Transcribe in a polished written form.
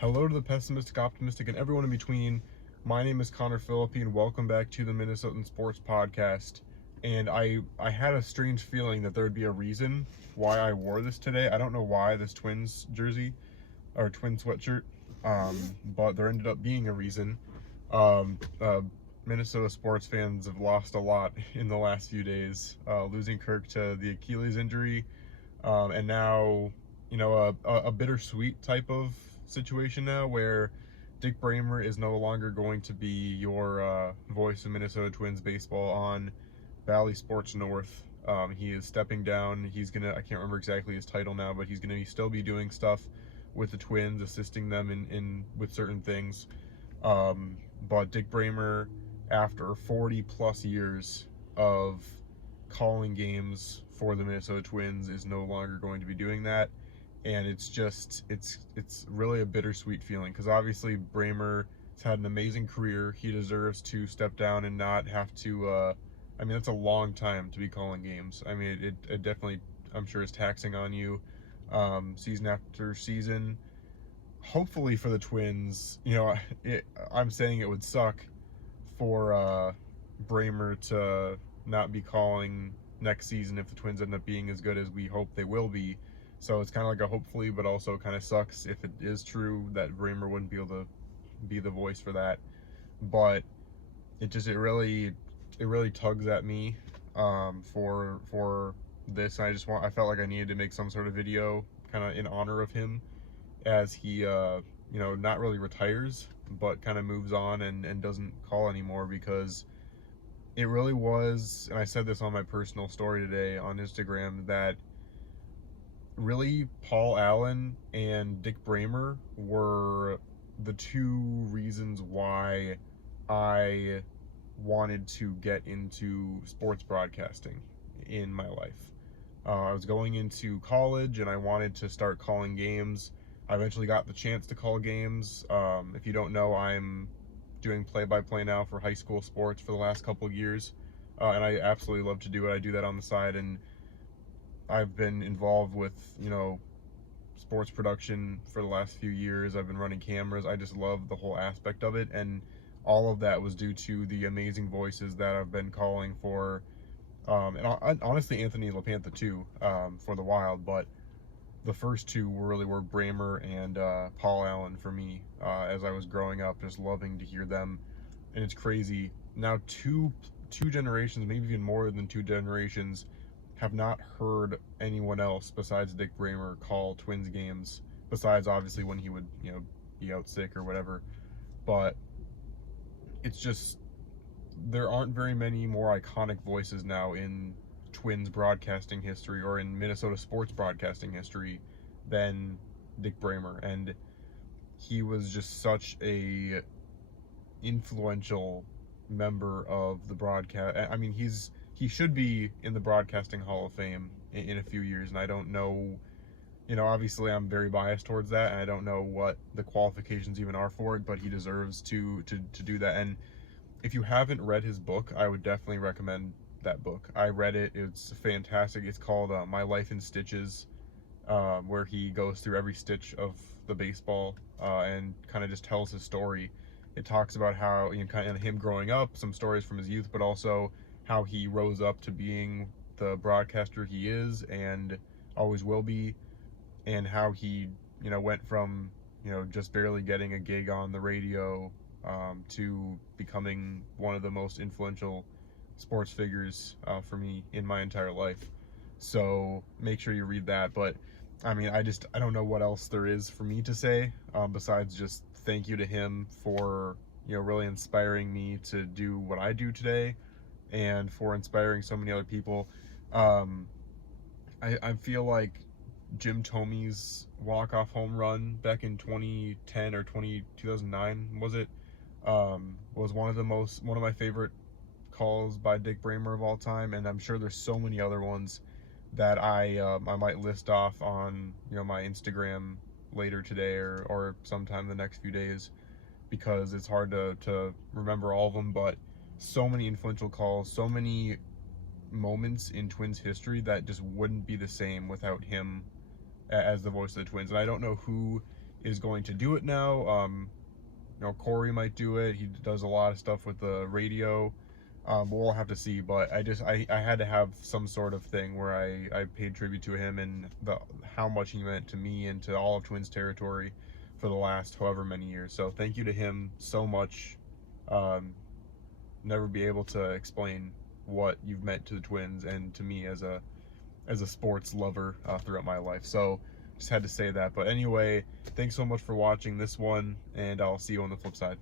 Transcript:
Hello to the pessimistic, optimistic, and everyone in between. My name is Connor Philippi, and welcome back to the Minnesotan Sports Podcast. And I had a strange feeling that there would be a reason why I wore this today. I don't know why, this Twins jersey or twin sweatshirt, but there ended up being a reason. Um, uh, Minnesota sports fans have lost a lot in the last few days, losing Kirk to the Achilles injury, and now, a bittersweet type of situation now where Dick Bremer is no longer going to be your voice of Minnesota Twins baseball on Valley Sports North. He is stepping down. I can't remember exactly his title now, but he's gonna still be doing stuff with the Twins, assisting them in with certain things. But Dick Bremer, after 40 plus years of calling games for the Minnesota Twins, is no longer going to be doing that. And it's really a bittersweet feeling because obviously Bremer has had an amazing career. He deserves to step down and not have to. That's a long time to be calling games. It definitely, I'm sure, is taxing on you, season after season. Hopefully for the Twins, I'm saying it would suck for Bremer to not be calling next season if the Twins end up being as good as we hope they will be. So it's kind of like a hopefully, but also kind of sucks if it is true that Bremer wouldn't be able to be the voice for that. But it really tugs at me for this. I felt like I needed to make some sort of video kind of in honor of him as he not really retires, but kind of moves on and doesn't call anymore, because it really was, and I said this on my personal story today on Instagram, that really Paul Allen and Dick Bremer were the two reasons why I wanted to get into sports broadcasting in my life. I was going into college and I wanted to start calling games. I eventually got the chance to call games. If you don't know, I'm doing play-by-play now for high school sports for the last couple of years, and I absolutely love to do it. I do that on the side, and I've been involved with, sports production for the last few years. I've been running cameras. I just love the whole aspect of it, and all of that was due to the amazing voices that I've been calling for, and honestly Anthony LaPantha too, for the Wild, but the first two really were Bremer and Paul Allen for me, as I was growing up, just loving to hear them. And it's crazy now, two generations, maybe even more than two generations, have not heard anyone else besides Dick Bremer call Twins games, besides obviously when he would be out sick or whatever. But it's just, there aren't very many more iconic voices now in Twins broadcasting history or in Minnesota sports broadcasting history than Dick Bremer. And he was just such a influential member of the broadcast. He should be in the Broadcasting Hall of Fame in a few years, and I don't know, obviously I'm very biased towards that, and I don't know what the qualifications even are for it, but he deserves to do that. And if you haven't read his book, I would definitely recommend that book. I read it. It's fantastic. It's called My Life in Stitches, where he goes through every stitch of the baseball, and kind of just tells his story. It talks about how, kind of him growing up, some stories from his youth, but also how he rose up to being the broadcaster he is and always will be, and how he, went from, just barely getting a gig on the radio, to becoming one of the most influential sports figures for me in my entire life. So make sure you read that. But I don't know what else there is for me to say, besides just thank you to him for really inspiring me to do what I do today, and for inspiring so many other people. I feel like Jim Thome's walk-off home run back in 2010 or 2009, was it? Was one of my favorite calls by Dick Bremer of all time, and I'm sure there's so many other ones that I might list off on my Instagram later today, or sometime the next few days, because it's hard to remember all of them. But so many influential calls, so many moments in Twins history that just wouldn't be the same without him as the voice of the Twins. And I don't know who is going to do it now. You know, Corey might do it. He does a lot of stuff with the radio. We'll have to see, but I had to have some sort of thing where I paid tribute to him and how much he meant to me and to all of Twins territory for the last however many years. So thank you to him so much. Never be able to explain what you've meant to the Twins and to me as a sports lover throughout my life. So just had to say that. But anyway, thanks so much for watching this one, and I'll see you on the flip side.